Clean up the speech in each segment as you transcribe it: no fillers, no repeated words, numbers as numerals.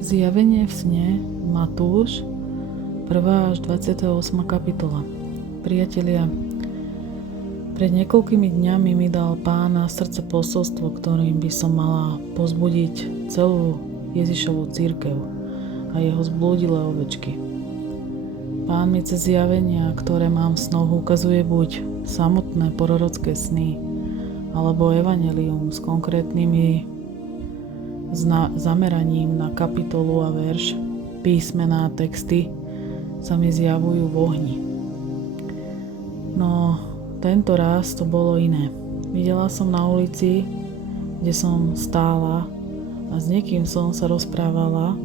Zjavenie v sne, Matúš, 1. až 28. kapitola. Priatelia, pred niekoľkými dňami mi dal Pán na srdce posolstvo, ktorým by som mala pozbudiť celú Ježišovu cirkev a jeho zblúdilé ovečky. Pán mi cez zjavenia, ktoré mám v snoch, ukazuje buď samotné prorocké sny, alebo evanjelium s konkrétnymi zameraním na kapitolu a verš. Písmená texty sa mi zjavujú v ohni. No, tento raz to bolo iné. Videla som na ulici, kde som stála a s niekým som sa rozprávala.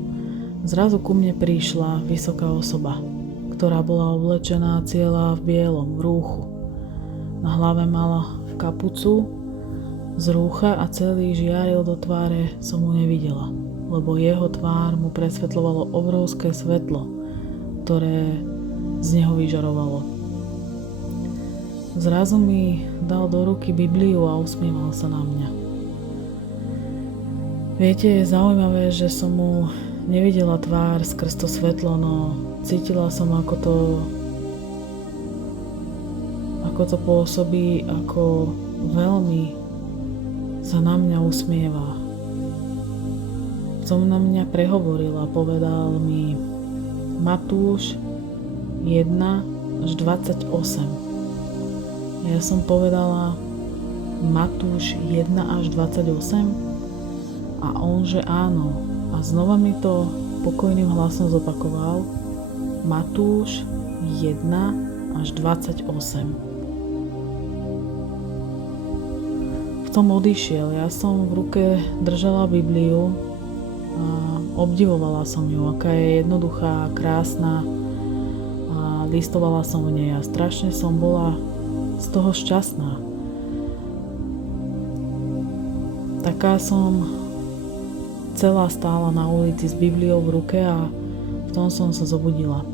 Zrazu ku mne prišla vysoká osoba, ktorá bola oblečená celá v bielom, v rúchu. Na hlave mala kapucu z rúcha a celý žiaril do tváre som mu nevidela, lebo jeho tvár mu presvetľovalo obrovské svetlo, ktoré z neho vyžarovalo. Zrazu mi dal do ruky Bibliu a usmieval sa na mňa. Viete, je zaujímavé, že som mu nevidela tvár skrz to svetlo, no cítila som, ako to pôsobí, ako veľmi sa na mňa usmieva. Som na mňa prehovoril a povedal mi Matúš 1 až 28. Ja som povedala Matúš 1 až 28 a on, že áno. A znova mi to pokojným hlasom zopakoval Matúš 1 až 28. Som odišiel. Ja som v ruke držala Bibliu a obdivovala som ju, aká je jednoduchá, krásna a listovala som v nej a strašne som bola z toho šťastná. Taká som celá stála na ulici s Bibliou v ruke a v tom som sa zobudila.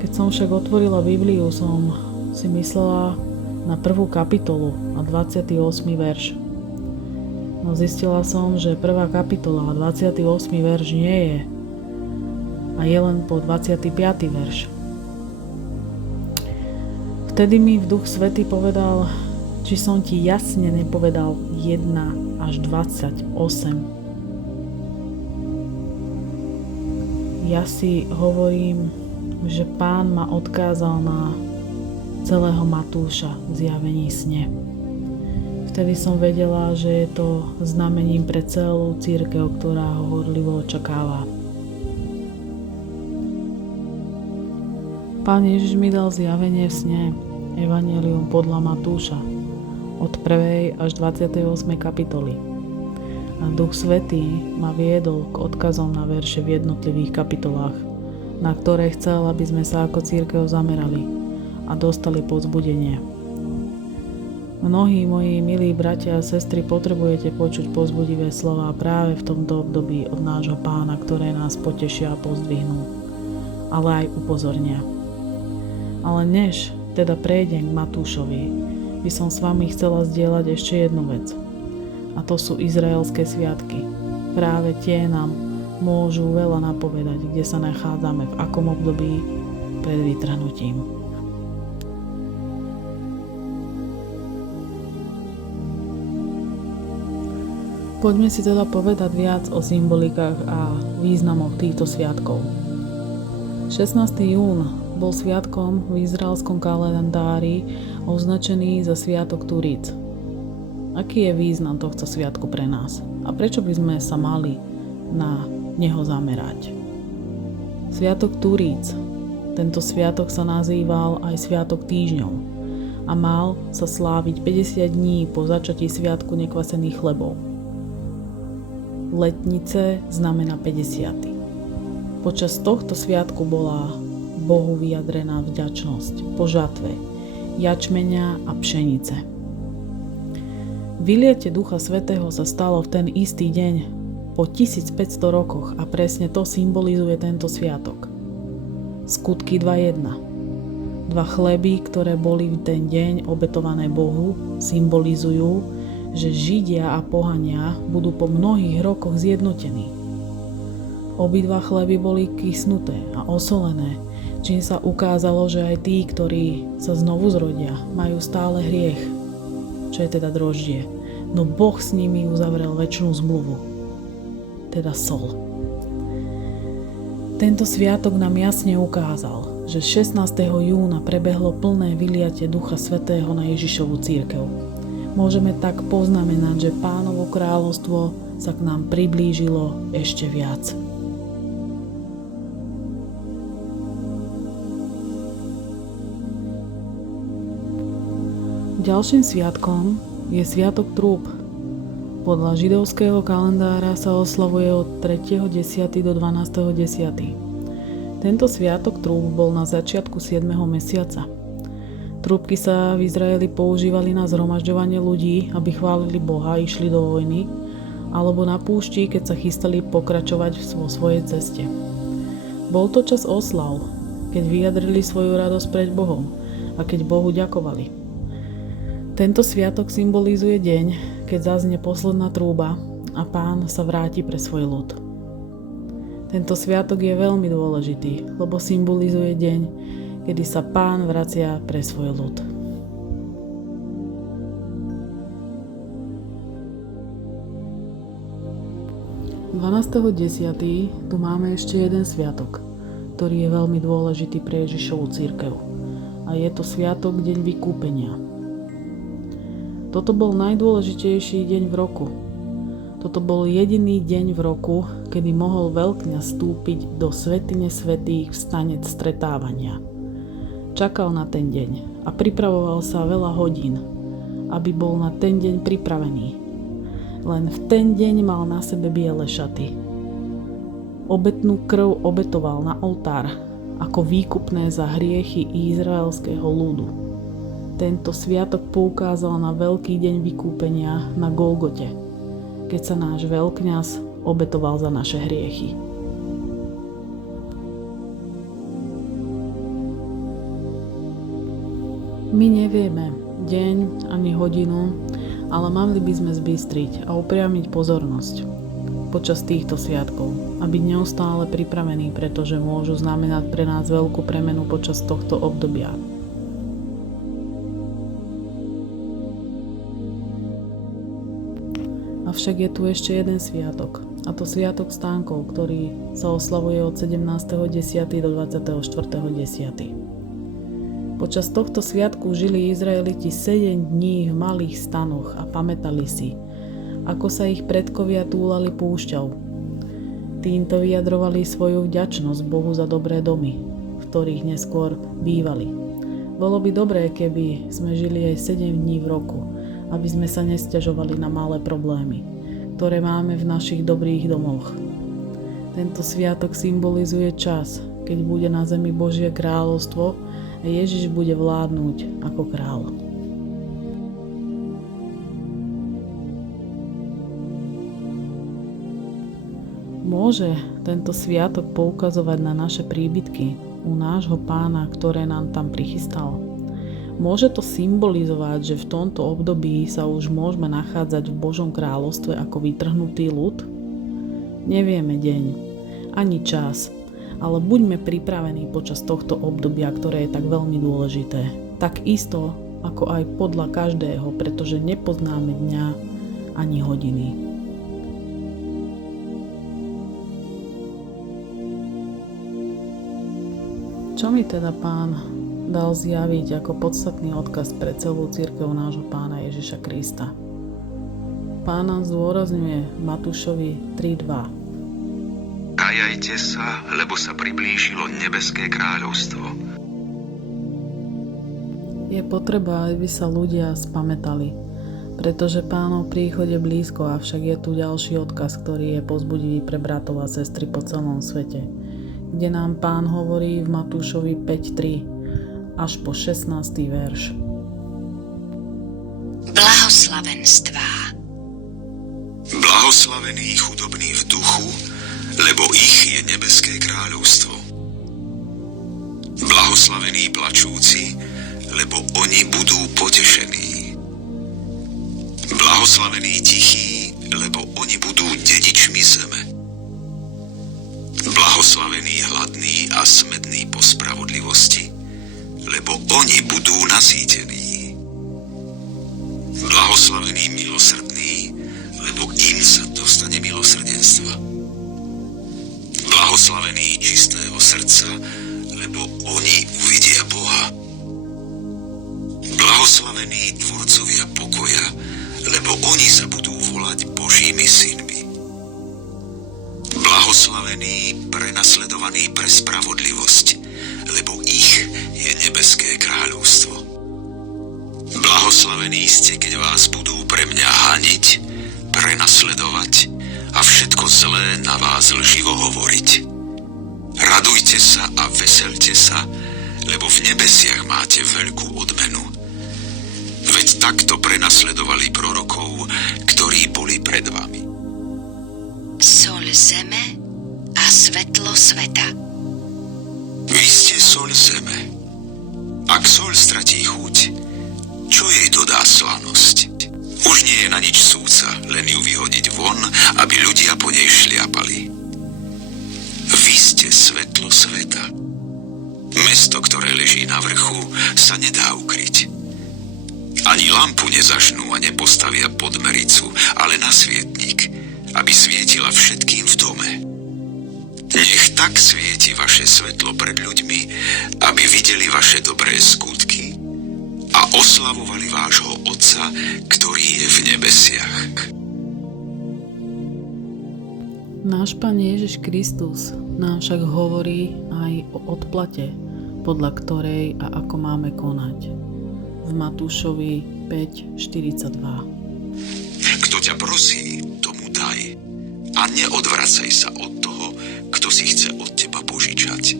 Keď som však otvorila Bibliu, som si myslela na 1. kapitolu a 28. verš. No zistila som, že 1. kapitola a 28. verš nie je a je len po 25. verš. Vtedy mi v Duch Svätý povedal, či som ti jasne nepovedal 1 až 28. Ja si hovorím, že Pán ma odkázal na celého Matúša v zjavení sne. Vtedy som vedela, že je to znamením pre celú cirkev, ktorá ho horlivo očakáva. Pán Ježiš mi dal zjavenie v sne, evanjelium podľa Matúša, od 1. až 28. kapitoly. A Duch Svätý ma viedol k odkazom na verše v jednotlivých kapitolách, na ktoré chcel, aby sme sa ako cirkev zamerali a dostali povzbudenie. Mnohí moji milí bratia a sestry potrebujete počuť povzbudivé slová práve v tomto období od nášho Pána, ktoré nás potešia a pozdvihnú, ale aj upozornia. Ale než teda prejdem k Matúšovi, by som s vami chcela zdieľať ešte jednu vec. A to sú izraelské sviatky. Práve tie nám môžu veľa napovedať, kde sa nachádzame, v akom období pred vytrhnutím. Poďme si teda povedať viac o symbolikách a významoch týchto sviatkov. 16. jún bol sviatkom v izraelskom kalendári označený za sviatok Turíc. Aký je význam tohto sviatku pre nás? A prečo by sme sa mali na neho zamerať? Sviatok Turíc. Tento sviatok sa nazýval aj Sviatok týždňov a mal sa sláviť 50 dní po začatí sviatku nekvasených chlebov. Letnice znamená 50. Počas tohto sviatku bola Bohu vyjadrená vďačnosť po žatve jačmeňa a pšenice. Vyliatie Ducha Svätého sa stalo v ten istý deň po 1500 rokoch a presne to symbolizuje tento sviatok. Skutky 2.1. Dva chleby, ktoré boli v ten deň obetované Bohu, symbolizujú, že Židia a pohania budú po mnohých rokoch zjednotení. Obidva chleby boli kysnuté a osolené, čím sa ukázalo, že aj tí, ktorí sa znovu zrodia, majú stále hriech. Čo je teda droždie? No Boh s nimi uzavrel večnú zmluvu, teda sol. Tento sviatok nám jasne ukázal, že 16. júna prebehlo plné vyliatie Ducha Svätého na Ježišovu cirkev. Môžeme tak poznamenať, že Pánovo kráľovstvo sa k nám priblížilo ešte viac. Ďalším sviatkom je Sviatok trúb. Podľa židovského kalendára sa oslavuje od 3.10. do 12.10. Tento Sviatok trúb bol na začiatku 7. mesiaca. Trúbky sa v Izraeli používali na zhromažďovanie ľudí, aby chválili Boha a išli do vojny, alebo na púšti, keď sa chystali pokračovať vo svojej ceste. Bol to čas oslav, keď vyjadrili svoju radosť pred Bohom a keď Bohu ďakovali. Tento sviatok symbolizuje deň, keď zaznie posledná trúba a Pán sa vráti pre svoj ľud. Tento sviatok je veľmi dôležitý, lebo symbolizuje deň, kedy sa Pán vracia pre svoj ľud. – 12.10. tu máme ešte jeden sviatok, ktorý je veľmi dôležitý pre Ježišovu cirkev. A je to sviatok Deň vykúpenia. Toto bol najdôležitejší deň v roku. Toto bol jediný deň v roku, kedy mohol veľkňaz vstúpiť do svätyne svätých v stanec stretávania. Čakal na ten deň a pripravoval sa veľa hodín, aby bol na ten deň pripravený. Len v ten deň mal na sebe biele šaty. Obetnú krv obetoval na oltár ako výkupné za hriechy izraelského ľudu. Tento sviatok poukázal na veľký deň vykúpenia na Golgote, keď sa náš veľkňaz obetoval za naše hriechy. My nevieme deň ani hodinu, ale mali by sme zbystriť a upriamiť pozornosť počas týchto sviatkov a byť neustále pripravení, pretože môžu znamenať pre nás veľkú premenu počas tohto obdobia. Avšak je tu ešte jeden sviatok, a to Sviatok stánkov, ktorý sa oslavuje od 17.10. do 24.10. Počas tohto sviatku žili Izraeliti 7 dní v malých stanoch a pamätali si, ako sa ich predkovia túlali púšťou. Týmto vyjadrovali svoju vďačnosť Bohu za dobré domy, v ktorých neskôr bývali. Bolo by dobré, keby sme žili aj 7 dní v roku, aby sme sa nesťažovali na malé problémy, ktoré máme v našich dobrých domoch. Tento sviatok symbolizuje čas, keď bude na zemi Božie kráľovstvo a Ježiš bude vládnuť ako kráľ. Môže tento sviatok poukazovať na naše príbytky u nášho Pána, ktoré nám tam prichystal? Môže to symbolizovať, že v tomto období sa už môžeme nachádzať v Božom kráľovstve ako vytrhnutý ľud? Nevieme deň, ani čas, ale buďme pripravení počas tohto obdobia, ktoré je tak veľmi dôležité. Tak isto, ako aj podľa každého, pretože nepoznáme dňa ani hodiny. Čo mi teda Pán dal zjaviť ako podstatný odkaz pre celú cirkev nášho Pána Ježiša Krista? Pán nám zdôrazňuje Matúšovi 3.2. Kajajte sa, lebo sa priblížilo nebeské kráľovstvo. Je potreba, aby sa ľudia spamätali, pretože Pánov príchod je blízko, avšak je tu ďalší odkaz, ktorý je povzbudivý pre bratov a sestry po celom svete, kde nám Pán hovorí v Matúšovi 5.3 až po 16. verš. Blahoslavenstvá. Blahoslavení chudobní v duchu, lebo ich je nebeské kráľovstvo. Blahoslavení plačúci, lebo oni budú potešení. Blahoslavení tichí, lebo oni budú dedičmi zeme. Blahoslavení hladní a smední po spravodlivosti, lebo oni budú nasýtení. Blahoslavení milosrdní, lebo im sa dostane milosrdenstva. Blahoslavení čistého srdca, lebo oni uvidia Boha. Blahoslavení tvorcovia pokoja, lebo oni sa budú volať Božími synmi. Blahoslavení prenasledovaní pre spravodlivosť, lebo ich je nebeské kráľovstvo. Blahoslavení ste, keď vás budú pre mňa haniť, prenasledovať a všetko zlé na vás lživo hovoriť. Radujte sa a veselte sa, lebo v nebesiach máte veľkú odmenu. Veď takto prenasledovali prorokov, ktorí boli pred vami. Soľ zeme a svetlo sveta. Vy ste soľ zeme. Ak soľ stratí chuť, čo jej dodá slanosť? Už nie je na nič súca, len ju vyhodiť von, aby ľudia po nej šliapali. Vy ste svetlo sveta. Mesto, ktoré leží na vrchu, sa nedá ukryť. Ani lampu nezašnú a nepostavia pod mericu, ale na svietnik, aby svietila všetkým v dome. Nech tak svieti vaše svetlo pred ľuďmi, aby videli vaše dobré skutky a oslavovali vášho Otca, ktorý je v nebesiach. Náš Pán Ježiš Kristus nám však hovorí aj o odplate, podľa ktorej a ako máme konať. V Matúšovi 5:42. Kto ťa prosí, tomu daj a neodvracaj sa od toho, kto si chce od teba požičať.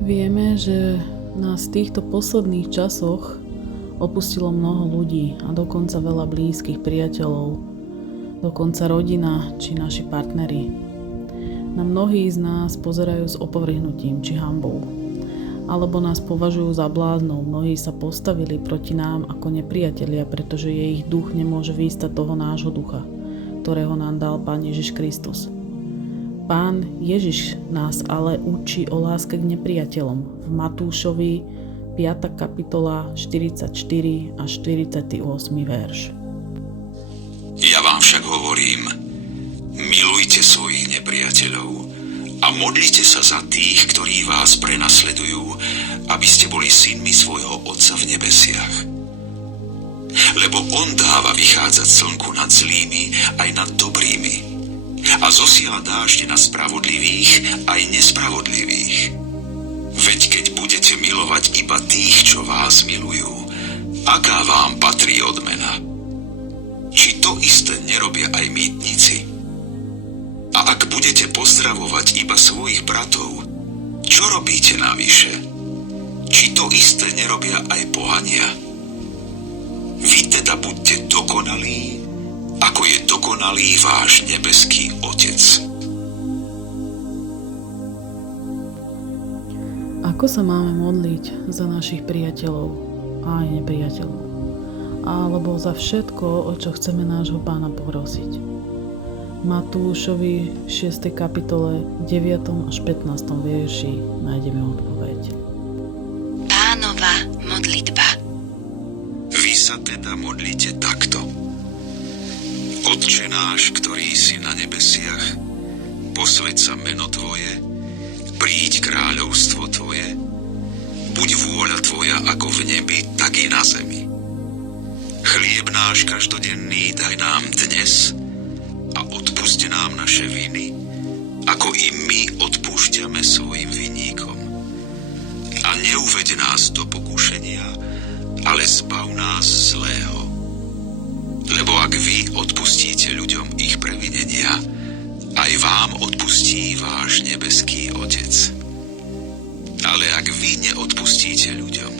Vieme, že nás v týchto posledných časoch opustilo mnoho ľudí a dokonca veľa blízkych priateľov, dokonca rodina či naši partneri. Na mnohí z nás pozerajú s opovrhnutím či hanbou, alebo nás považujú za bláznov. Mnohí sa postavili proti nám ako nepriatelia, pretože je ich duch nemôže výstať toho nášho ducha, ktorého nám dal Pán Ježiš Kristus. Pán Ježiš nás ale učí o láske k nepriateľom v Matúšovi 5. kapitola 44 až 48. verš. Ja vám však hovorím, milujte svojich nepriateľov a modlite sa za tých, ktorí vás prenasledujú, aby ste boli synmi svojho Otca v nebesiach. Lebo on dáva vychádzať slnku nad zlými aj nad dobrými a zosiela dážď na spravodlivých aj nespravodlivých. Veď keď budete milovať iba tých, čo vás milujú, aká vám patrí odmena? Či to isté nerobia aj mýtnici? A ak budete pozdravovať iba svojich bratov, čo robíte navyše? Či to isté nerobia aj pohania? Vy teda buďte dokonalí, ako je dokonalý váš nebeský Otec. Ako sa máme modliť za našich priateľov a aj nepriateľov? Alebo za všetko, o čo chceme nášho Pána poprosiť? Matúšovi 6. kapitole 9. až 15. verši nájdeme odpoveď. Pánova modlitba. Vy sa teda modlite takto. Otče náš, ktorý si na nebesiach, posväť sa meno Tvoje, príď kráľovstvo Tvoje, buď vôľa Tvoja ako v nebi, tak i na zemi. Chlieb náš každodenný daj nám dnes a odpusť nám naše viny, ako i my odpúšťame svojim vinníkom. A neuveď nás do pokušenia, ale zbav nás zlého. Lebo ak vy odpustíte ľuďom ich previnenia, aj vám odpustí váš nebeský Otec. Ale ak vy neodpustíte ľuďom,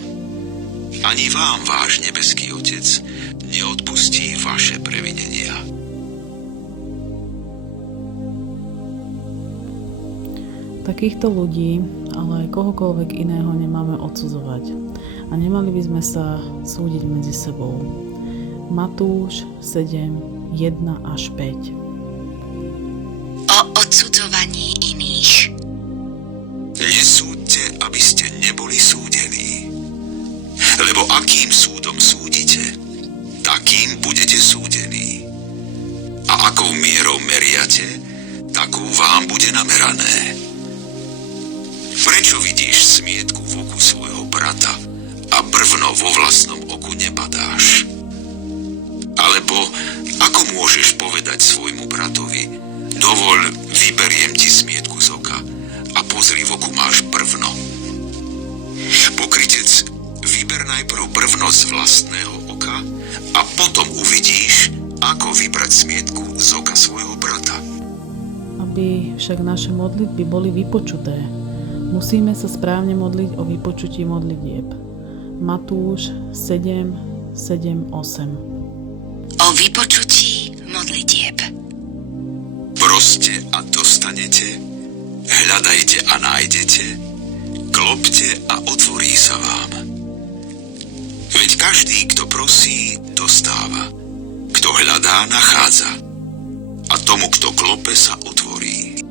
ani vám váš nebeský Otec neodpustí vaše previnenia. Takýchto ľudí, ale aj kohokoľvek iného nemáme odsudzovať. a nemali by sme sa súdiť medzi sebou. Matúš 7, 1 až 5. O odsudzovaní iných. Nesúďte, aby ste neboli súdení. Lebo akým súdom súdite, takým budete súdení. A akou mierou meriate, takou vám bude namerané. Prečo vidíš smietku v oku svojho brata a brvno vo vlastnom oku nebadáš? Alebo ako môžeš povedať svojmu bratovi: dovoľ, vyberiem ti smietku z oka, a pozri, v oku máš brvno? Pokrytec, vyber najprv brvno z vlastného oka a potom uvidíš, ako vybrať smietku z oka svojho brata. Aby však naše modlitby boli vypočuté, musíme sa správne modliť o vypočutí modlitieb. Matúš 7, 7, 8. O vypočutí modlitieb. Proste a dostanete, hľadajte a nájdete, klopte a otvorí sa vám. Veď každý, kto prosí, dostáva. Kto hľadá, nachádza. A tomu, kto klope, sa otvorí.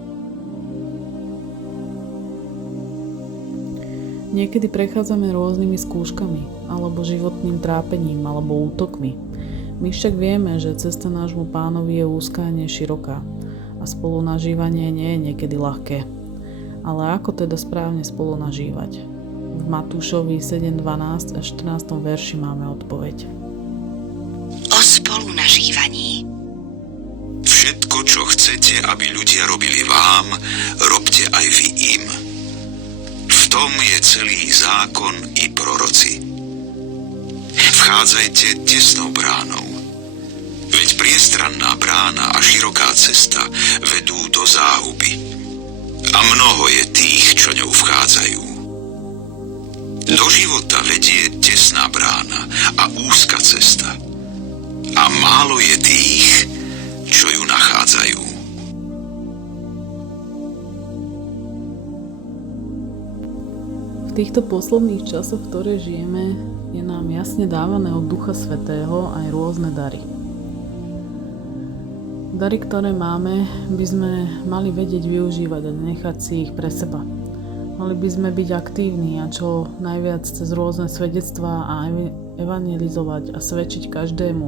Niekedy prechádzame rôznymi skúškami, alebo životným trápením, alebo útokmi. My však vieme, že cesta nášmu Pánovi je úzka a neširoká a spolunažívanie nie je niekedy ľahké. Ale ako teda správne spolunažívať? V Matúšovi 7.12 a 14. verši máme odpoveď. O spolunažívaní. Všetko, čo chcete, aby ľudia robili vám, robte aj vy im. V tom je celý zákon i proroci. Vchádzajte tesnou bránou. Veď priestranná brána a široká cesta vedú do záhuby. A mnoho je tých, čo ňou vchádzajú. Do života vedie tesná brána a úzka cesta. A málo je tých, čo ju nachádzajú. V týchto posledných časoch, ktoré žijeme, je nám jasne dávané od Ducha Svätého aj rôzne dary. Dary, ktoré máme, by sme mali vedieť využívať a nechať si ich pre seba. Mali by sme byť aktívni a čo najviac cez rôzne svedectvá a evangelizovať a svedčiť každému,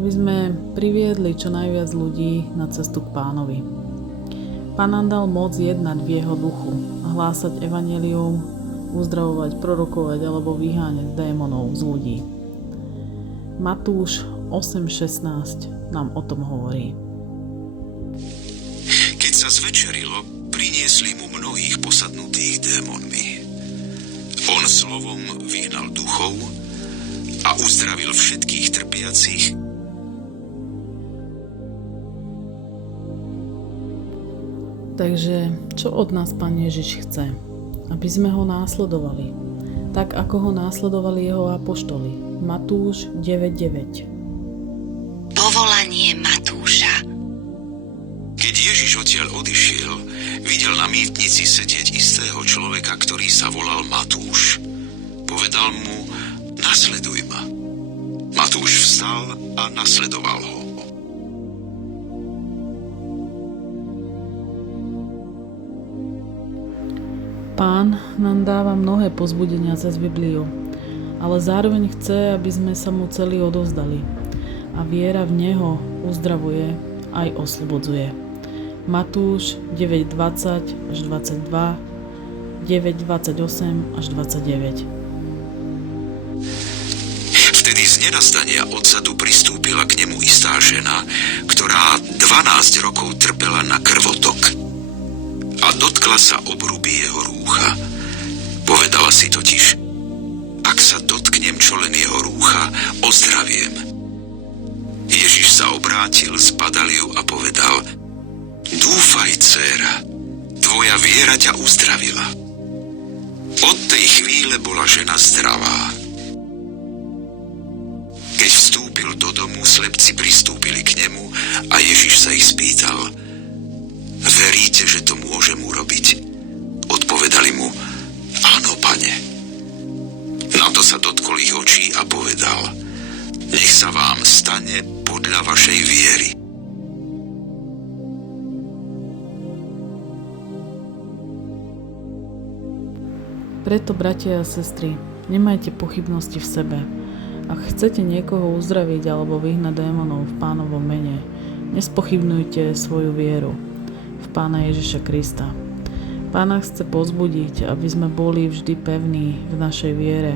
aby sme priviedli čo najviac ľudí na cestu k Pánovi. Pán nám dal moc jednať v jeho duchu a hlásať evanjelium, uzdravovať, prorokovať alebo vyháňať démonov z ľudí. Matúš 8.16 nám o tom hovorí. Keď sa zvečerilo, priniesli mu mnohých posadnutých démonmi. On slovom vyhnal duchov a uzdravil všetkých trpiacich. Takže čo od nás Pán Ježiš chce? Aby sme ho následovali, tak ako ho následovali jeho apoštoli. Matúš 9.9. Povolanie Matúša. Keď Ježiš odtiaľ odišiel, videl na mýtnici sedieť istého človeka, ktorý sa volal Matúš. Povedal mu: nasleduj ma. Matúš vstal a nasledoval ho. Pán nám dáva mnohé povzbudenia cez Bibliu, ale zároveň chce, aby sme sa mu celý odovzdali. A viera v neho uzdravuje aj oslobodzuje. Matúš 9.20 až 22, 9.28 až 29. Vtedy z nenastania odzadu pristúpila k nemu istá žena, ktorá 12 rokov trpela na krvotok. A dotkla sa obruby jeho rúcha. Povedala si totiž: ak sa dotknem čo len jeho rúcha, ozdraviem. Ježiš sa obrátil, zbadal ju a povedal: dúfaj, dcéra, tvoja viera ťa uzdravila. Od tej chvíle bola žena zdravá. Keď vstúpil do domu, slepci pristúpili k nemu a Ježiš sa ich spýtal: veríte, že to môžem urobiť? Odpovedali mu: áno, Pane. Na to sa dotkol ich očí a povedal: Nech sa vám stane podľa vašej viery. Preto, bratia a sestry, nemajte pochybnosti v sebe. Ak chcete niekoho uzdraviť alebo vyhnať démonov v Pánovom mene, nespochybnujte svoju vieru v Pána Ježiša Krista. Pán nás chce povzbudiť, aby sme boli vždy pevní v našej viere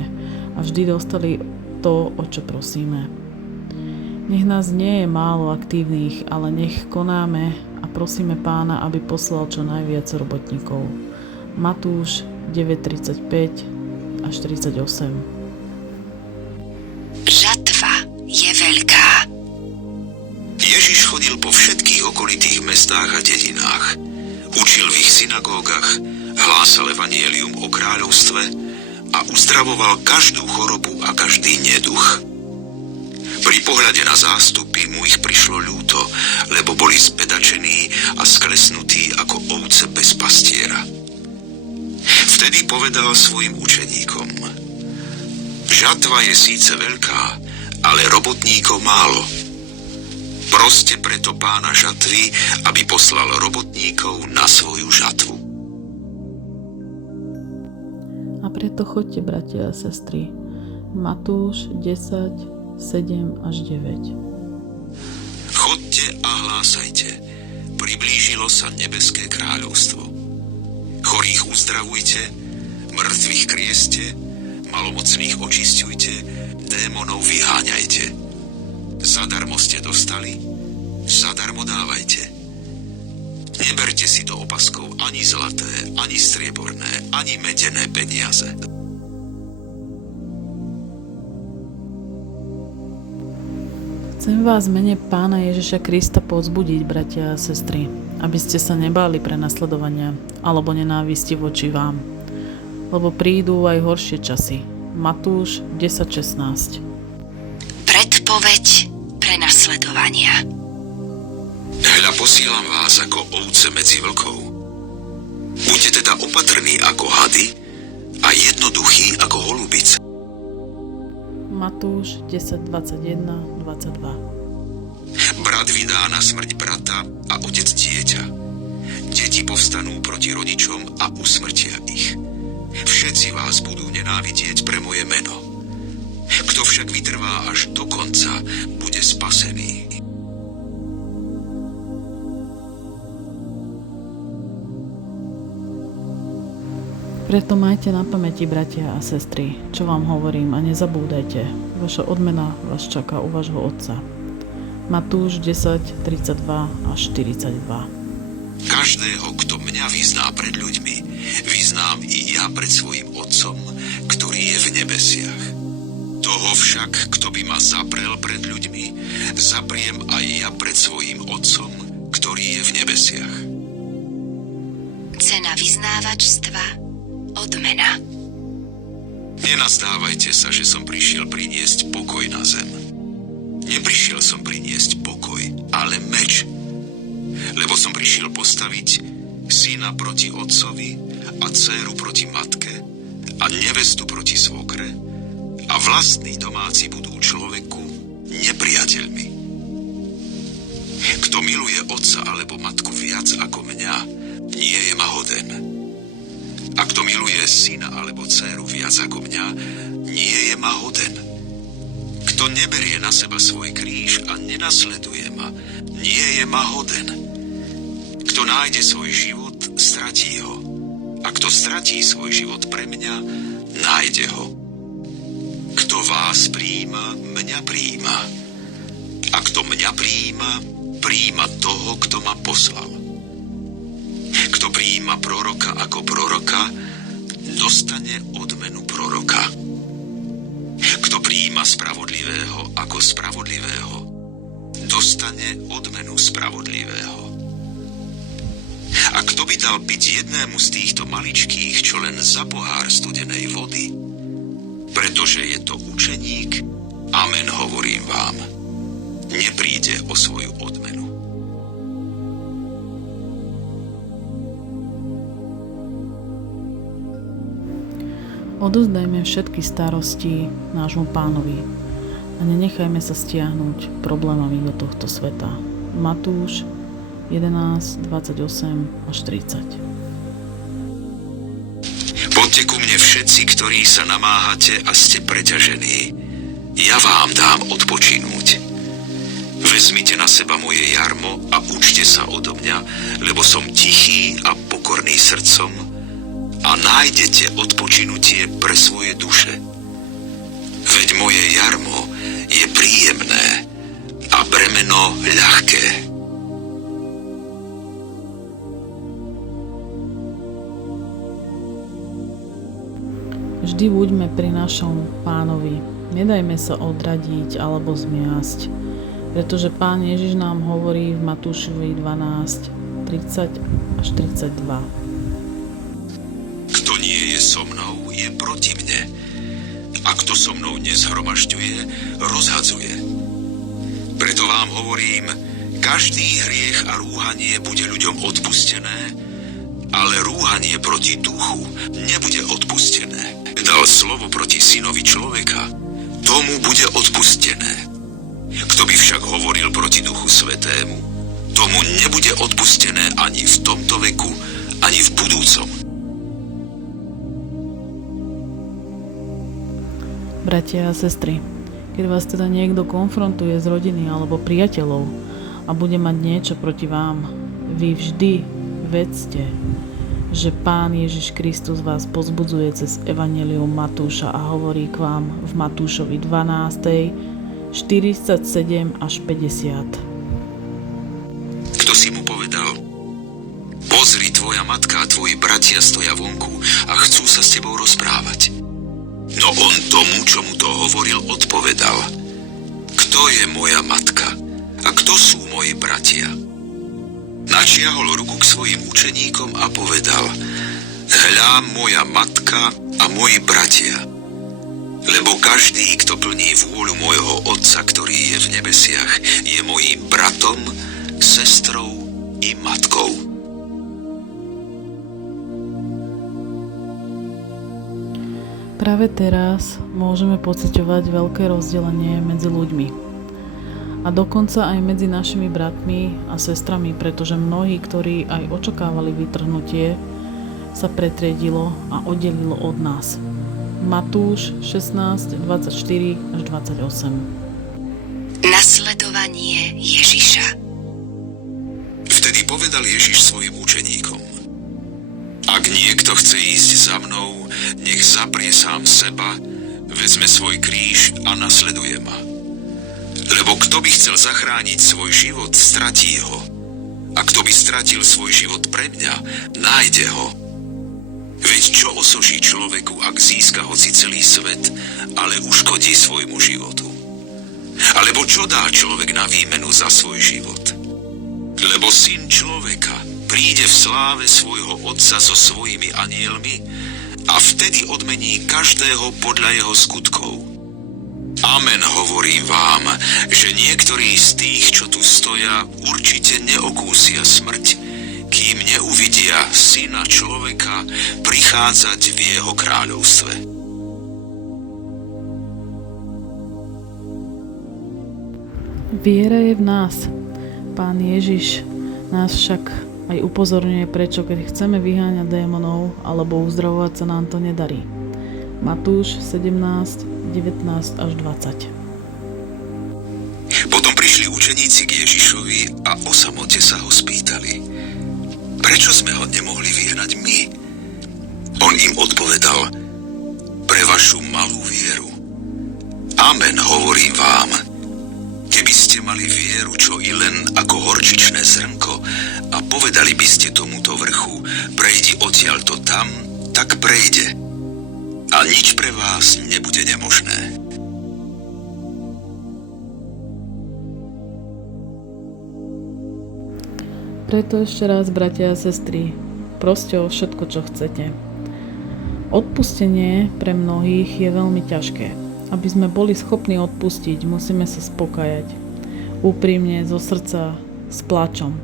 a vždy dostali to, o čo prosíme. Nech nás nie je málo aktívnych, ale nech konáme a prosíme Pána, aby poslal čo najviac robotníkov. Matúš 9:35 až 38. Žatva je veľká. Ježiš chodil po všetkých okolitých mestách a dedinách. Učil v ich synagógach, hlásal evanjelium o kráľovstve a uzdravoval každú chorobu a každý neduch. Pri pohľade na zástupy mu ich prišlo ľúto, lebo boli zbedačení a sklesnutí ako ovce bez pastiera. Vtedy povedal svojim učeníkom: Žatva je síce veľká, ale robotníkov málo. Proste preto Pána žatvy, aby poslal robotníkov na svoju žatvu. A preto choďte, bratia a sestry. Matúš 10:7 až 9. Chodte a hlásajte, priblížilo sa nebeské kráľovstvo. Chorých uzdravujte, mŕtvych krieste, malomocných očisťujte, démonov vyháňajte. Zadarmo ste dostali, zadarmo dávajte. Neberte si do opaskov ani zlaté, ani strieborné, ani medené peniaze. Chcem vás v mene Pána Ježiša Krista povzbudiť, bratia a sestry, aby ste sa nebáli prenasledovania alebo nenávisti voči vám, lebo prídu aj horšie časy. Matúš 10:16. Predpoveď prenasledovania. Hľa, posielam vás ako ovce medzi vlkov. Buďte teda opatrní ako hady a jednoduchí ako holubice. Matúš 10:21-22. Brat vydá na smrť brata a otec dieťa. Deti povstanú proti rodičom a usmrtia ich. Všetci vás budú nenávidieť pre moje meno. Kto však vytrvá až do konca, bude spasený. Preto majte na pamäti, bratia a sestry, čo vám hovorím, a nezabúdajte, vaša odmena vás čaká u vášho Otca. Matúš 10:32 až 42. Každého, kto mňa vyzná pred ľuďmi, vyznám i ja pred svojim Otcom, ktorý je v nebesiach. Toho však, kto by ma zaprel pred ľuďmi, zapriem aj ja pred svojim Otcom, ktorý je v nebesiach. Cena vyznávačstva, odmena. Nenazdávajte sa, že som prišiel priniesť pokoj na zem. Neprišiel som priniesť pokoj, ale meč. Lebo som prišiel postaviť syna proti otcovi a dcéru proti matke a nevestu proti svokre a vlastní domáci budú človeku nepriateľmi. Kto miluje otca alebo matku viac ako mňa, nie je ma hoden. A kto miluje syna alebo dcéru viac ako mňa, nie je ma hoden. Kto neberie na seba svoj kríž a nenasleduje ma, nie je ma hoden. Kto nájde svoj život, stratí ho. A kto stratí svoj život pre mňa, nájde ho. Kto vás prijíma, mňa prijíma. A kto mňa prijíma, prijíma toho, kto ma poslal. Kto prijíma proroka ako proroka, dostane odmenu proroka. Kto prijíma spravodlivého ako spravodlivého, dostane odmenu spravodlivého. A kto by dal piť jednému z týchto maličkých, čo len za pohár studenej vody, pretože je to učeník, amen hovorím vám, nepríde o svoju odmenu. Odozdajme všetky starosti nášmu Pánovi a nenechajme sa stiahnuť problémami do tohto sveta. Matúš 11, 28 až 30. Poďte ku mne všetci, ktorí sa namáhate a ste preťažení. Ja vám dám odpočinúť. Vezmite na seba moje jarmo a učte sa odo mňa, lebo som tichý a pokorný srdcom a nájdete odpočinutie pre svoje duše. Veď moje jarmo je príjemné a bremeno ľahké. Vždy buďme pri našom Pánovi. Nedajme sa odradiť alebo zmiasť, pretože Pán Ježiš nám hovorí v Matúšovi 12, 30 až 32. Kto nie je so mnou, je proti mne. A kto so mnou nezhromažďuje, rozhadzuje. Preto vám hovorím, každý hriech a rúhanie bude ľuďom odpustené, ale rúhanie proti duchu nebude odpustené. Dal slovo proti synovi človeka, tomu bude odpustené. Kto by však hovoril proti Duchu Svätému, tomu nebude odpustené ani v tomto veku, ani v budúcom. Bratia a sestry, keď vás teda niekto konfrontuje z rodiny alebo priateľov a bude mať niečo proti vám, vy vždy vedzte, že Pán Ježiš Kristus vás pozbudzuje cez Evanjelium Matúša a hovorí k vám v Matúšovi 12, 47 až 50. Kto si mu povedal: Pozri, tvoja matka a tvoji bratia stoja vonku a chcú sa s tebou rozprávať. No on tomu, čo mu to hovoril, odpovedal: Kto je moja matka a kto sú moji bratia? Načiahol ruku k svojim učeníkom a povedal: Hľa, moja matka a moji bratia. Lebo každý, kto plní vôľu môjho Otca, ktorý je v nebesiach, je mojím bratom, sestrou i matkou. Práve teraz môžeme pociťovať veľké rozdelenie medzi ľuďmi. A dokonca aj medzi našimi bratmi a sestrami, pretože mnohí, ktorí aj očakávali vytrhnutie, sa pretriedilo a oddelilo od nás. Matúš 16, 24 až 28. Nasledovanie Ježiša. Vtedy povedal Ježiš svojim učeníkom: Ak niekto chce ísť za mnou, nech zaprie sám seba, vezme svoj kríž a nasleduje ma. Lebo kto by chcel zachrániť svoj život, stratí ho. A kto by stratil svoj život pre mňa, nájde ho. Veď čo osoží človeku, ak získa hoci celý svet, ale uškodí svojmu životu? Alebo čo dá človek na výmenu za svoj život? Lebo Syn človeka príde v sláve svojho Otca so svojimi anielmi a vtedy odmení každého podľa jeho skutkov. Amen, hovorím vám, že niektorí z tých, čo tu stoja, určite neokúsia smrť, kým neuvidia Syna človeka prichádzať v jeho kráľovstve. Viera je v nás. Pán Ježiš nás však aj upozorňuje, prečo keď chceme vyháňať démonov alebo uzdravovať sa nám to nedarí. Matúš 17, 19 až 20. Potom prišli učeníci k Ježišovi a o samote sa ho spýtali: Prečo sme ho nemohli vyhnať my? On im odpovedal: Pre vašu malú vieru. Amen, hovorím vám, keby ste mali vieru, čo i len ako horčičné zrnko, a povedali by ste tomuto vrchu: Prejdi odtiaľto tam, tak prejde. A nič pre vás nebude nemožné. Preto ešte raz, bratia a sestry, proste o všetko, čo chcete. Odpustenie pre mnohých je veľmi ťažké. Aby sme boli schopní odpustiť, musíme sa spokajať. Úprimne, zo srdca, s plačom.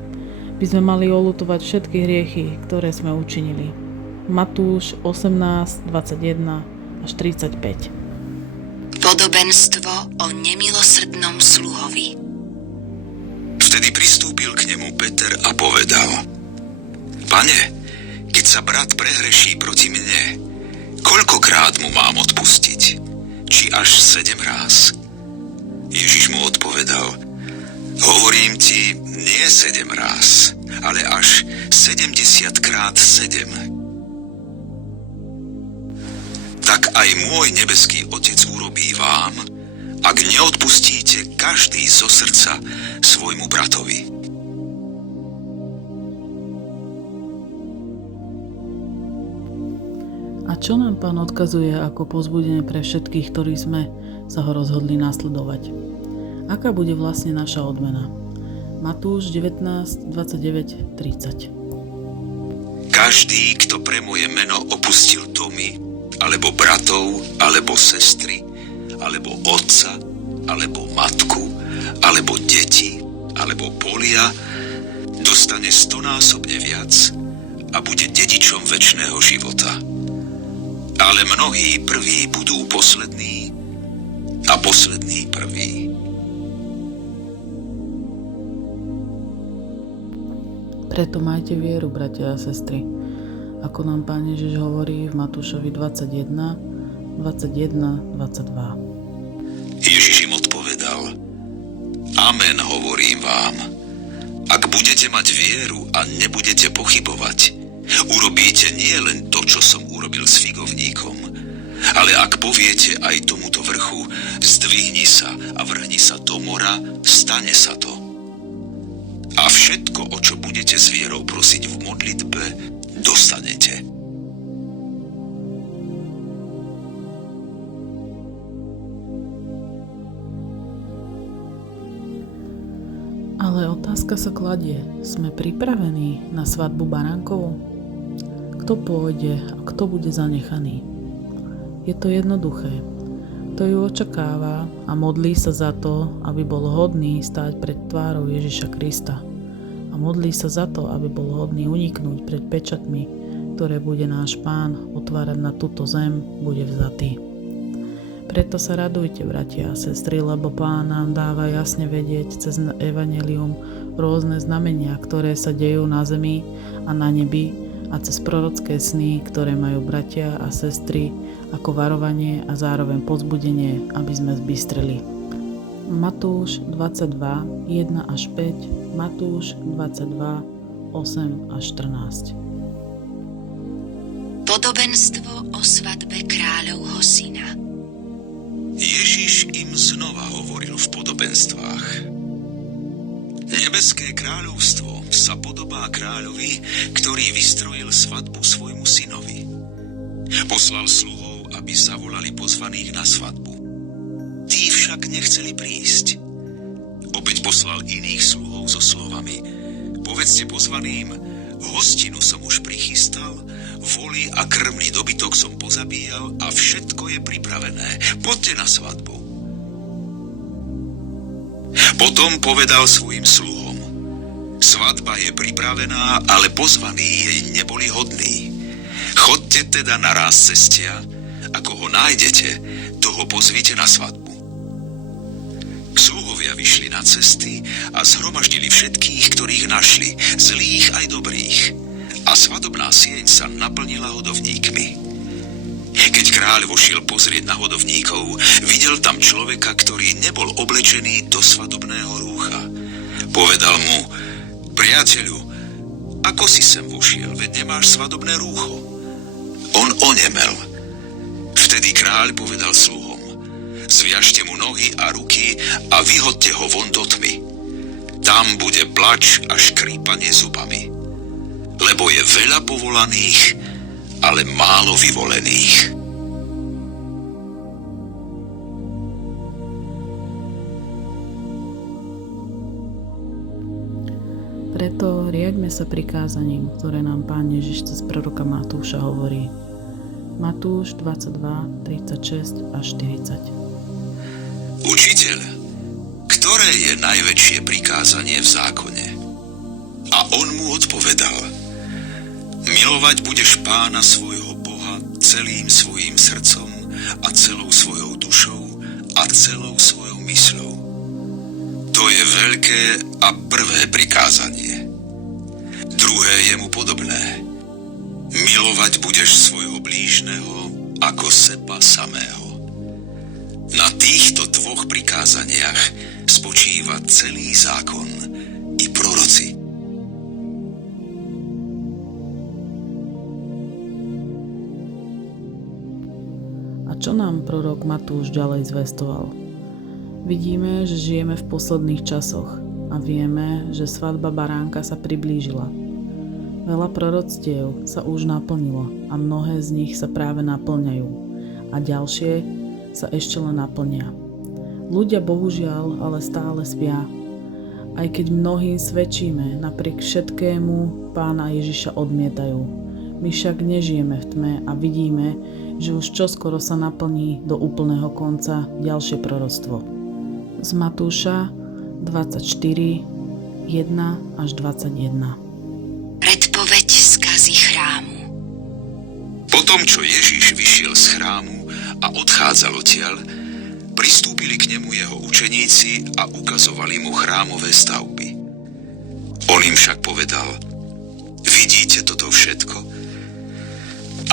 By sme mali oľutovať všetky hriechy, ktoré sme učinili. Matúš 18, 21 až 35. Podobenstvo o nemilosrdnom sluhovi. Vtedy pristúpil k nemu Peter a povedal: Pane, keď sa brat prehreší proti mne, koľkokrát mu mám odpustiť? Či až 7 ráz? Ježiš mu odpovedal: Hovorím ti, nie 7 ráz, ale až 70-krát 7. Tak aj môj nebeský Otec urobí vám, ak neodpustíte každý zo srdca svojmu bratovi. A čo nám Pán odkazuje ako povzbudenie pre všetkých, ktorí sme sa ho rozhodli nasledovať? Aká bude vlastne naša odmena? Matúš 19, 29, 30. Každý, kto pre moje meno opustil domy, alebo bratov, alebo sestry, alebo otca, alebo matku, alebo deti, alebo polia, dostane 100-násobne viac a bude dedičom večného života. Ale mnohí prví budú poslední a poslední prví. Preto majte vieru, bratia a sestry, ako nám Pán Ježiš hovorí v Matúšovi 21, 22. Ježiš im odpovedal: Amen, hovorím vám, ak budete mať vieru a nebudete pochybovať, urobíte nie len to, čo som urobil s figovníkom, ale ak poviete aj tomuto vrchu, zdvihni sa a vrhni sa do mora, stane sa to. A všetko, o čo budete s vierou prosiť v modlitbe, dostanete. Ale otázka sa kladie, sme pripravení na svadbu baránkovú? Kto pôjde a kto bude zanechaný? Je to jednoduché. Kto ju očakáva a modlí sa za to, aby bol hodný stáť pred tvárou Ježiša Krista. A modlí sa za to, aby bol hodný uniknúť pred pečatmi, ktoré bude náš Pán otvárať na túto zem, bude vzatý. Preto sa radujte, bratia a sestry, lebo Pán nám dáva jasne vedieť cez evanjelium rôzne znamenia, ktoré sa dejú na zemi a na nebi, a cez prorocké sny, ktoré majú bratia a sestry ako varovanie a zároveň povzbudenie, aby sme zbystreli. Matúš 22, 1 až 5, Matúš 22, 8 až 14. Podobenstvo o svadbe kráľovho syna. Ježiš im znova hovoril v podobenstvách. Nebeské kráľovstvo sa podobá kráľovi, ktorý vystrojil svadbu svojmu synovi. Poslal sluhov, aby zavolali pozvaných na svadbu. Tí však nechceli prísť. Opäť poslal iných sluhov so slovami: Povedzte pozvaným, hostinu som už prichystal, voly a krmný dobytok som pozabíjal a všetko je pripravené. Poďte na svadbu. Potom povedal svojim sluhom: Svadba je pripravená, ale pozvaní jej neboli hodní. Chodte teda naráz cestia, ako ho nájdete, toho pozvite na svadbu. Sluhovia vyšli na cesty a zhromaždili všetkých, ktorých našli, zlých aj dobrých. A svadobná sieň sa naplnila hodovníkmi. Keď kráľ vošiel pozrieť na hodovníkov, videl tam človeka, ktorý nebol oblečený do svadobného rúcha. Povedal mu: Priateľu, ako si sem vošiel, veď nemáš svadobné rúcho? On onemel. Vtedy kráľ povedal sluhom: Zviažte mu nohy a ruky a vyhodte ho von do tmy. Tam bude plač a škrípanie zubami. Lebo je veľa povolaných, ale málo vyvolených. Preto riaďme sa prikázaním, ktoré nám Pán Ježiš cez proroka Matúša hovorí. Matúš 22, 36 až 40. Učiteľ, ktoré je najväčšie prikázanie v zákone? A on mu odpovedal: Milovať budeš Pána svojho Boha celým svojím srdcom a celou svojou dušou a celou svojou mysľou. To je veľké a prvé prikázanie. Druhé je mu podobné. Milovať budeš svojho blížneho ako seba samého. Na týchto dvoch prikázaniach spočíva celý zákon i proroci. A čo nám prorok Matúš ďalej zvestoval? Vidíme, že žijeme v posledných časoch a vieme, že svadba baránka sa priblížila. Veľa proroctiev sa už naplnilo a mnohé z nich sa práve naplňajú a ďalšie sa ešte len naplnia. Ľudia bohužiaľ ale stále spia. Aj keď mnohým svedčíme, napriek všetkému Pána Ježiša odmietajú. My však nežijeme v tme a vidíme, že už čoskoro sa naplní do úplného konca ďalšie proroctvo. Z Matúša 24, 1 až 21. Predpoveď skazy chrámu. Potom, čo Ježiš vyšiel z chrámu a odchádzal odtiaľ, pristúpili k nemu jeho učeníci a ukazovali mu chrámové stavby. On im však povedal: vidíte toto všetko?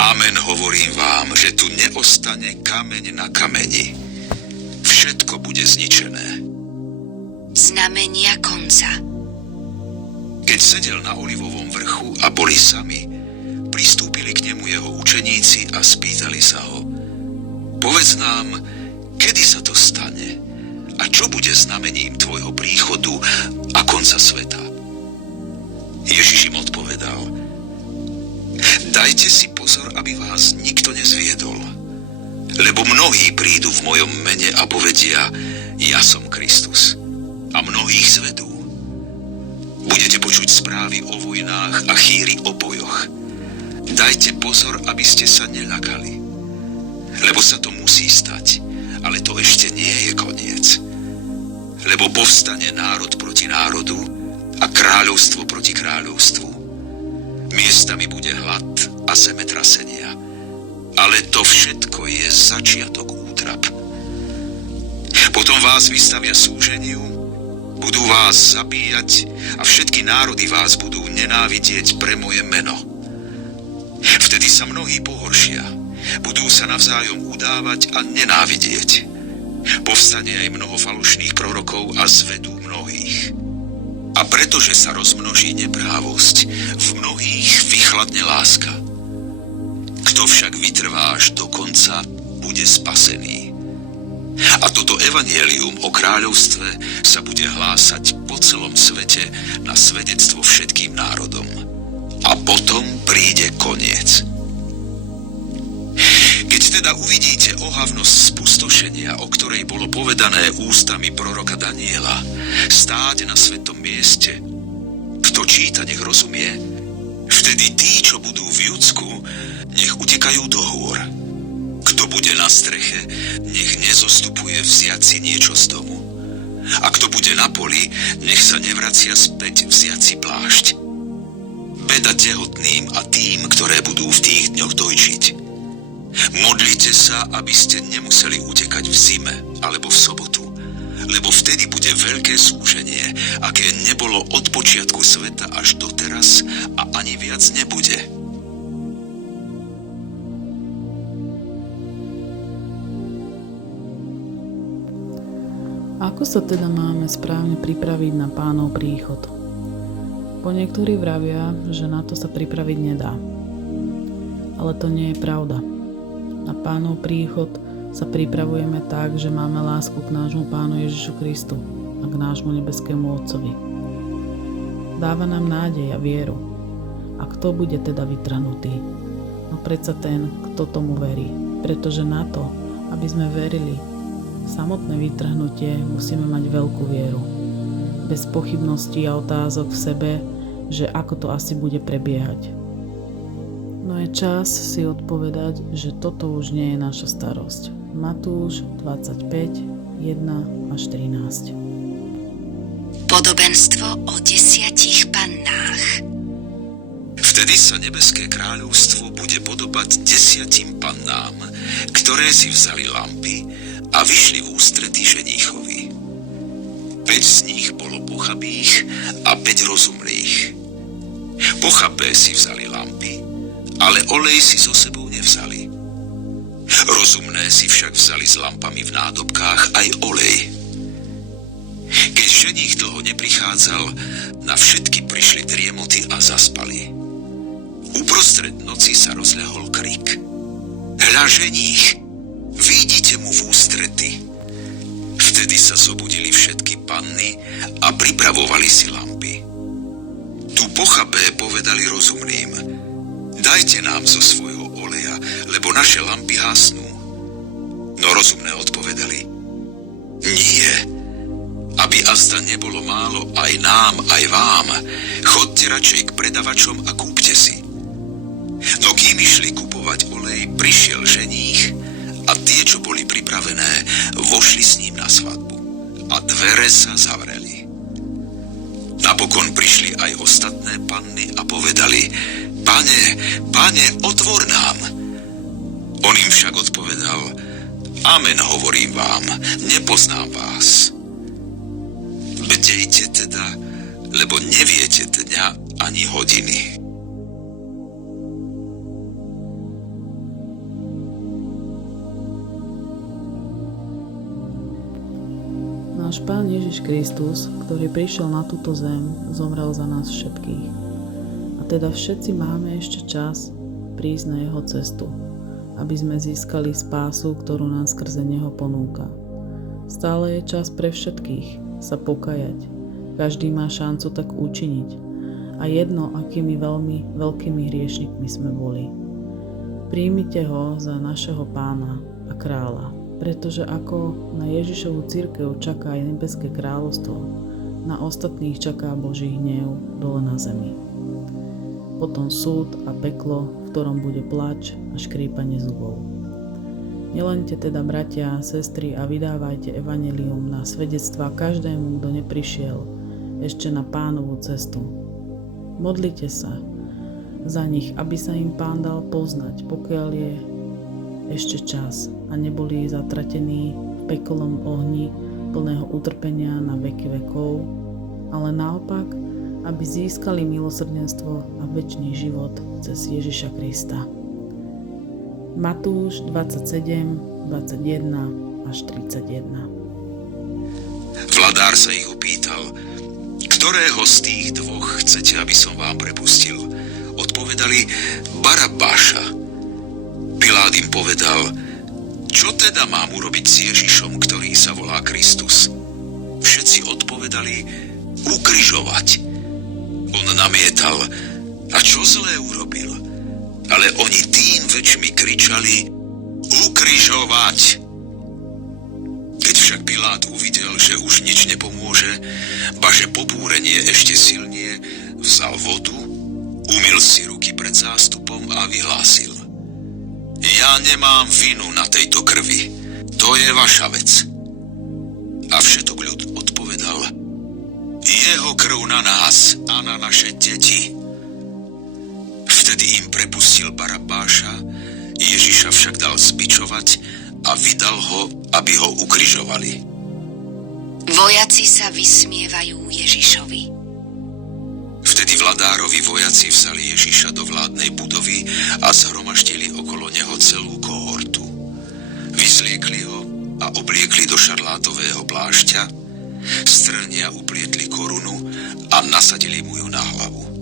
Amen, hovorím vám, že tu neostane kameň na kameni. Všetko bude zničené. Znamenia konca. Keď sedel na Olivovom vrchu a boli sami, pristúpili k nemu jeho učeníci a spýtali sa ho: povedz nám, kedy sa to stane a čo bude znamením tvojho príchodu a konca sveta? Ježiš im odpovedal: dajte si pozor, aby vás nikto nezviedol, lebo mnohí prídu v mojom mene a povedia: ja som Kristus, a mnohých zvedú. Budete počuť správy o vojnách a chýry o bojoch. Dajte pozor, aby ste sa neľakali, lebo sa to musí stať, ale to ešte nie je koniec. Lebo povstane národ proti národu a kráľovstvo proti kráľovstvu. Miestami bude hlad a zemetrasenia, ale to všetko je začiatok útrap. Potom vás vystavia súženiu, budú vás zabíjať a všetky národy vás budú nenávidieť pre moje meno. Vtedy sa mnohí pohoršia, budú sa navzájom udávať a nenávidieť. Povstane aj mnoho falošných prorokov a zvedú mnohých. A pretože sa rozmnoží neprávosť, v mnohých vychladne láska. Kto však vytrvá až do konca, bude spasený. A toto evanjelium o kráľovstve sa bude hlásať po celom svete na svedectvo všetkým národom. A potom príde koniec. Keď teda uvidíte ohavnosť spustošenia, o ktorej bolo povedané ústami proroka Daniela, stáť na svetom mieste, kto číta, nech rozumie, vtedy tí, čo budú v Judsku, nech utekajú do hôr. Kto bude na streche, nech nezostupuje vziať si niečo z domu. A kto bude na poli, nech sa nevracia späť vziať si plášť. Beda tehotným a tým, ktoré budú v tých dňoch dojčiť. Modlite sa, aby ste nemuseli utekať v zime alebo v sobotu, lebo vtedy bude veľké súženie, aké nebolo od počiatku sveta až doteraz a ani viac nebude. Ako sa teda máme správne pripraviť na Pánov príchod? Po niektorí vravia, že na to sa pripraviť nedá. Ale to nie je pravda. Na Pánov príchod sa pripravujeme tak, že máme lásku k nášmu Pánu Ježišu Kristu a k nášmu nebeskému Otcovi. Dáva nám nádej a vieru. A kto bude teda vytrhnutý? No predsa ten, kto tomu verí. Pretože na to, aby sme verili, samotné vytrhnutie musíme mať veľkú vieru. Bez pochybností a otázok v sebe, že ako to asi bude prebiehať. No je čas si odpovedať, že toto už nie je naša starosť. Matúš 25, 1 až 13. Podobenstvo o 10 pannách. V Vtedy sa nebeské kráľovstvo bude podobať 10 pannám, ktoré si vzali lampy a vyšli v ústrety ženíchovi. 5 z nich bolo pochabých a 5 rozumných. Pochabé si vzali lampy, ale olej si so sebou nevzali. Rozumné si však vzali s lampami v nádobkách aj olej. Keď ženích dlho neprichádzal, na všetky prišli driemoty a zaspali. Uprostred noci sa rozľahol krik. Hľa, ženích, výjdite mu v ústrety. Vtedy sa zobudili všetky panny a pripravovali si lampy. Tu pochabé povedali rozumným: dajte nám zo svojho oleja, lebo naše lampy hasnú. No rozumné odpovedali: nie, aby azda nebolo málo aj nám, aj vám, chodte radšej k predavačom a kúpte si. No kým išli kupovať olej, prišiel ženích a tie, čo boli pripravené, vošli s ním na svadbu a dvere sa zavreli. Napokon prišli aj ostatné panny a povedali: Pane, otvor nám. On im však odpovedal: Amen, hovorím vám, nepoznám vás. Bdejte teda, lebo neviete dňa ani hodiny. Náš Pán Ježiš Kristus, ktorý prišiel na túto zem, zomrel za nás všetkých. A teda všetci máme ešte čas prísť na jeho cestu, aby sme získali spásu, ktorú nám skrze neho ponúka. Stále je čas pre všetkých sa pokajať. Každý má šancu tak učiniť. A jedno, akými veľmi veľkými hriešnikmi sme boli. Príjmite ho za našeho Pána a kráľa, pretože ako na Ježišovu cirkev čaká aj nebeské kráľovstvo, na ostatných čaká Boží hnev dole na zemi. Potom súd a peklo, v ktorom bude plač a škrípanie zubov. Nelente teda, bratia a sestry, a vydávajte evanjelium na svedectvá každému, kto neprišiel ešte na Pánovu cestu. Modlite sa za nich, aby sa im Pán dal poznať, pokiaľ je ešte čas a neboli zatratení v peklom ohni plného utrpenia na veky vekov, ale naopak, aby získali milosrdenstvo a večný život cez Ježiša Krista. Matúš 27, 21 až 31. Vladár sa ich opýtal: ktorého z tých dvoch chcete, aby som vám prepustil? Odpovedali: Barabáša. Pilát im povedal: čo teda mám urobiť s Ježišom, ktorý sa volá Kristus? Všetci odpovedali: ukrižovať. On namietal: a čo zlé urobil? Ale oni tým väčšmi kričali: ukrižovať. Keď však Pilát uvidel, že už nič nepomôže, baže pobúrenie ešte silnie, vzal vodu, umyl si ruky pred zástupom a vyhlásil: ja nemám vinu na tejto krvi, to je vaša vec. A všetok ľud odpovedal: jeho krv na nás a na naše deti. Vtedy im prepustil Barabáša, Ježiša však dal zbičovať a vydal ho, aby ho ukrižovali. Vojaci sa vysmievajú Ježišovi. Vtedy vladárovi vojaci vzali Ježiša do vládnej budovy a zhromaždili okolo neho celú kohortu. Vyzliekli ho a obliekli do šarlátového plášťa, strnia uplietli korunu a nasadili mu ju na hlavu.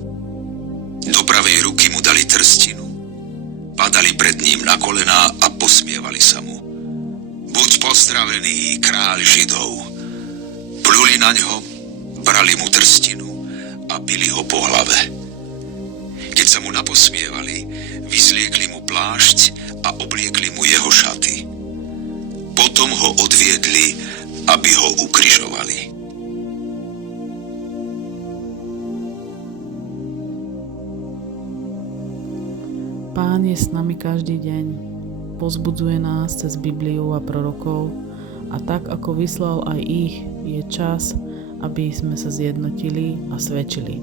Do pravej ruky mu dali trstinu, padali pred ním na kolená a posmievali sa mu: buď pozdravený, kráľ Židov. Pľuli na ňo, brali mu trstinu a bili ho po hlave. Keď sa mu naposmievali, vyzliekli mu plášť a obliekli mu jeho šaty. Potom ho odviedli, aby ho ukrižovali. Pán je s nami každý deň, pozbudzuje nás cez Bibliu a prorokov, a tak ako vyslal aj ich, je čas, aby sme sa zjednotili a svedčili.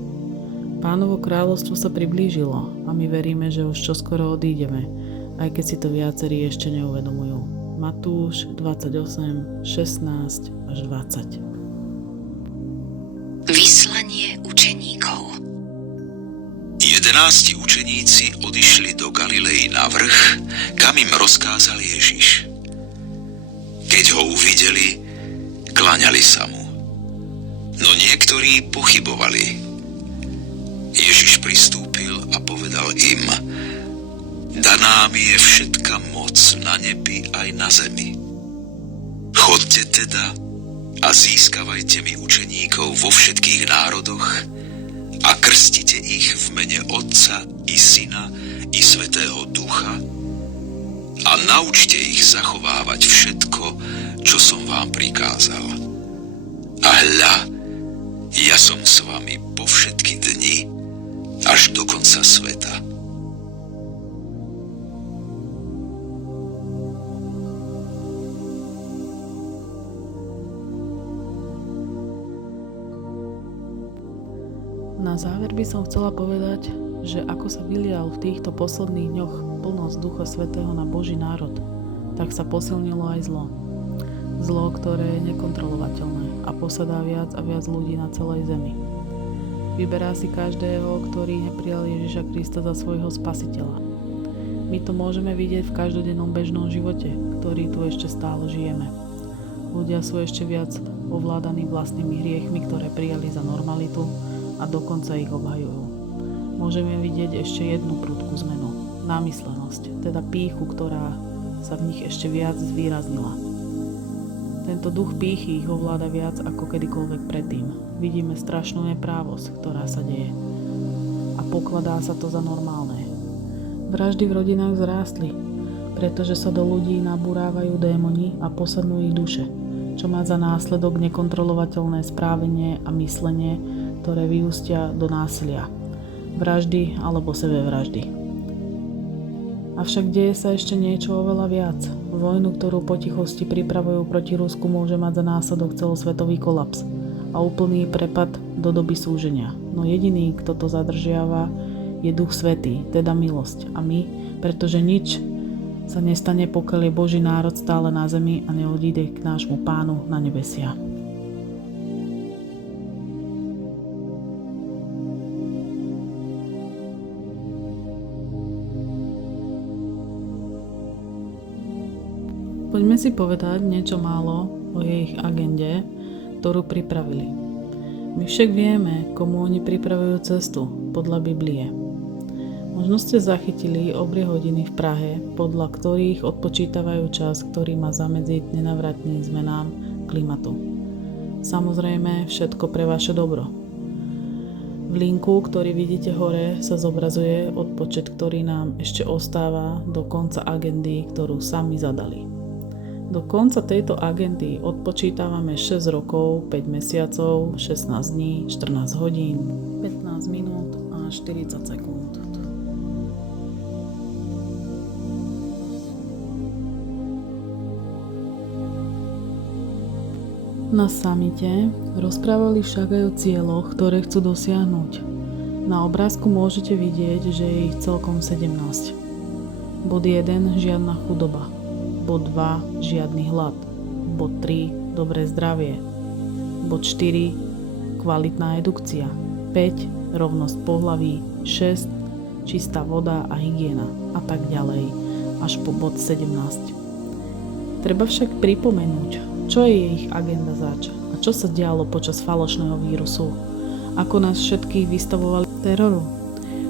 Pánovo kráľovstvo sa priblížilo a my veríme, že už čoskoro odídeme, aj keď si to viacerí ešte neuvedomujú. Matúš 28, 16 až 20. Vyslanie učeníkov. 11 učeníci odišli do Galilei na vrch, kam im rozkázal Ježiš. Keď ho uvideli, kláňali sa mu. No niektorí pochybovali. Ježiš pristúpil a povedal im: Daná mi je všetka moc na nebi aj na zemi. Chodte teda a získavajte mi učeníkov vo všetkých národoch a krstite ich v mene Otca i Syna i Svätého Ducha a naučte ich zachovávať všetko, čo som vám prikázal. A hľa, ja som s vami po všetky dni až do konca sveta. Na záver by som chcela povedať, že ako sa vylial v týchto posledných dňoch plnosť Ducha Svätého na Boží národ, tak sa posilnilo aj zlo. Zlo, ktoré je nekontrolovateľné a posadá viac a viac ľudí na celej zemi. Vyberá si každého, ktorý neprijal Ježiša Krista za svojho spasiteľa. My to môžeme vidieť v každodennom bežnom živote, ktorý tu ešte stále žijeme. Ľudia sú ešte viac ovládaní vlastnými hriechmi, ktoré prijali za normalitu a dokonca ich obhajujú. Môžeme vidieť ešte jednu prudkú zmenu. Námyslenosť, teda pýchu, ktorá sa v nich ešte viac zvýraznila. Tento duch pýchy ich ovláda viac ako kedykoľvek predtým. Vidíme strašnú neprávosť, ktorá sa deje. A pokladá sa to za normálne. Vraždy v rodinách vzrástli, pretože sa do ľudí nabúrávajú démoni a posadnú ich duše, čo má za následok nekontrolovateľné správanie a myslenie, ktoré vyústia do násilia, vraždy alebo sebevraždy. Avšak deje sa ešte niečo oveľa viac. Vojnu, ktorú potichosti pripravujú proti Rusku, môže mať za následok celosvetový kolaps a úplný prepad do doby súženia. No jediný, kto to zadržiava, je Duch Svätý, teda milosť. A my, pretože nič sa nestane, pokiaľ je Boží národ stále na zemi a neodíde k nášmu Pánu na nebesia. Poďme si povedať niečo málo o ich agende, ktorú pripravili. My však vieme, komu oni pripravujú cestu podľa Biblie. Možno ste zachytili obrie hodiny v Prahe, podľa ktorých odpočítavajú čas, ktorý má zamedziť nenavratným zmenám klimatu. Samozrejme, všetko pre vaše dobro. V linku, ktorý vidíte hore, sa zobrazuje odpočet, ktorý nám ešte ostáva do konca agendy, ktorú sami zadali. Do konca tejto agendy odpočítavame 6 rokov, 5 mesiacov, 16 dní, 14 hodín, 15 minút a 40 sekúnd. Na samite rozprávali však aj o cieľoch, ktoré chcú dosiahnuť. Na obrázku môžete vidieť, že je ich celkom 17. Bod 1. Žiadna chudoba. Bod 2. Žiadny hlad. Bod 3. Dobré zdravie. Bod 4. Kvalitná edukcia. 5. Rovnosť pohlaví. 6. Čistá voda a hygiena. A tak ďalej. Až po bod 17. Treba však pripomenúť, čo je ich agenda zač a čo sa dialo počas falošného vírusu. Ako nás všetkých vystavovali teroru.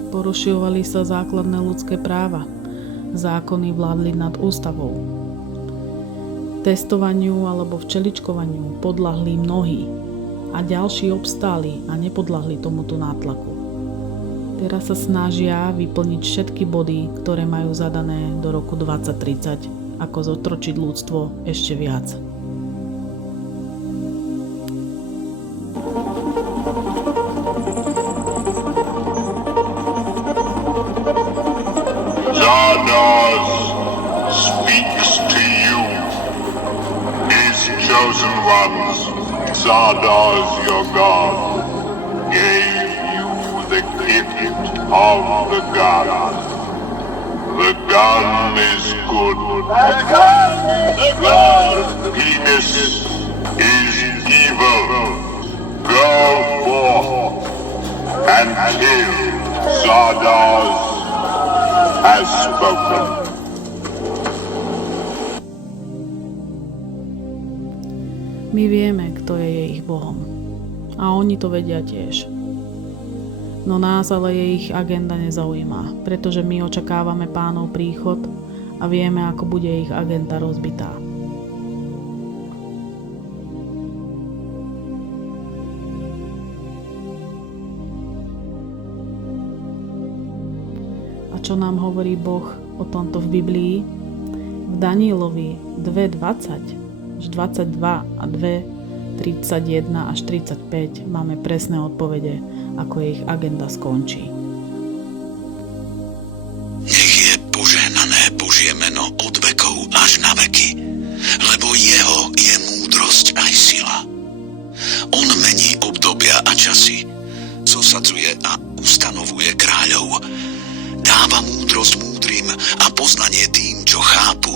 Porušovali sa základné ľudské práva. Zákony vládli nad ústavou. Testovaniu alebo včeličkovaniu podľahli mnohí a ďalší obstáli a nepodľahli tomuto nátlaku. Teraz sa snažia vyplniť všetky body, ktoré majú zadané do roku 2030, ako zotročiť ľudstvo ešte viac. Zardoz speaks to you, his chosen ones. Zardoz, your God, gave you the gift of the gun. The gun is good. The penis is evil. Go forth and kill. Zardoz has spoken. My vieme, kto je ich Bohom. A oni to vedia tiež. No nás ale ich agenda nezaujíma, pretože my očakávame Pánov príchod a vieme, ako bude ich agenda rozbitá. A čo nám hovorí Boh o tomto v Biblii? V Danielovi 2.20 až 22 a 2.31 až 35 máme presné odpovede, ako ich agenda skončí. Nech je požehnané Božie meno od vekov až na veky, lebo jeho je múdrosť aj sila. On mení obdobia a časy, zosadzuje a ustanovuje kráľov, dáva múdrosť múdrym a poznanie tým, čo chápu.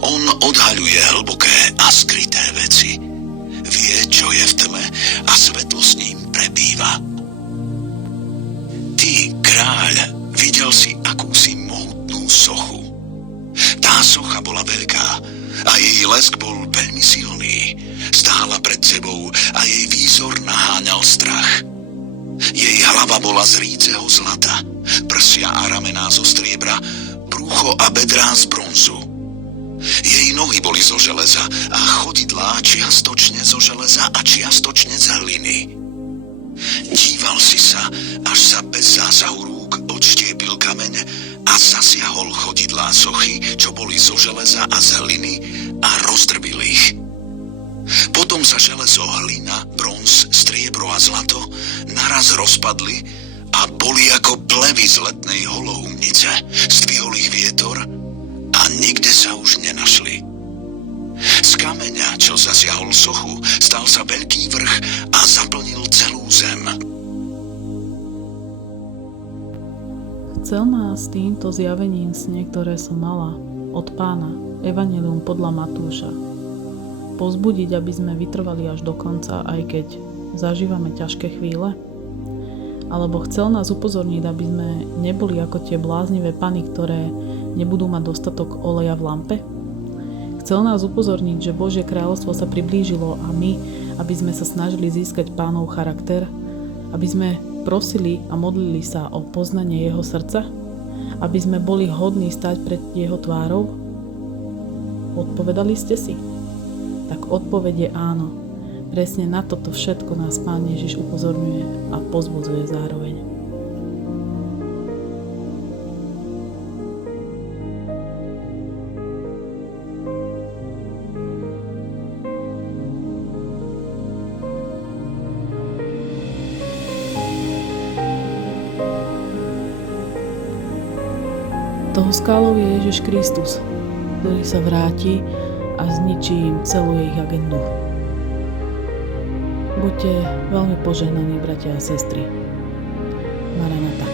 On odhaľuje hlboké a skryté veci. Vie, čo je v tme a svetlo s ním prebýva. Ty, kráľ, videl si akúsi mohutnú sochu. Tá socha bola veľká a jej lesk bol veľmi silný. Stála pred sebou a jej výzor naháňal strach. Jej hlava bola z ríceho zlata, prsia a ramená zo striebra, brúcho a bedrá z bronzu. Jej nohy boli zo železa a chodidlá čiastočne zo železa a čiastočne z hliny. Díval si sa, až sa bez zásahu rúk odštiepil kameň a zasiahol chodidlá sochy, čo boli zo železa a z hliny, a rozdrbil ich. Potom sa železo, hlina, bronz, striebro a zlato naraz rozpadli a boli ako plevy z letnej holoumnice. Zdvihol ich vietor a nikde sa už nenašli. Z kameňa, čo zasiahol sochu, stal sa veľký vrch a zaplnil celú zem. Chcel nás týmto zjavením sne, ktoré som mala od Pána, Evanjelium podľa Matúša, povzbudiť, aby sme vytrvali až do konca, aj keď zažívame ťažké chvíle? Alebo chcel nás upozorniť, aby sme neboli ako tie bláznivé pany, ktoré nebudú mať dostatok oleja v lampe? Chcel nás upozorniť, že Božie kráľovstvo sa priblížilo a my, aby sme sa snažili získať Pánov charakter, aby sme prosili a modlili sa o poznanie jeho srdca, aby sme boli hodní stať pred jeho tvárou? Odpovedali ste si? Tak odpoveď je áno. Presne na toto všetko nás Pán Ježiš upozorňuje a pozbudzuje zároveň. Toho skálou je Ježiš Kristus, ktorý sa vráti a zničí im celú ich agendu. Buďte veľmi požehnaní, bratia a sestry. Maranata.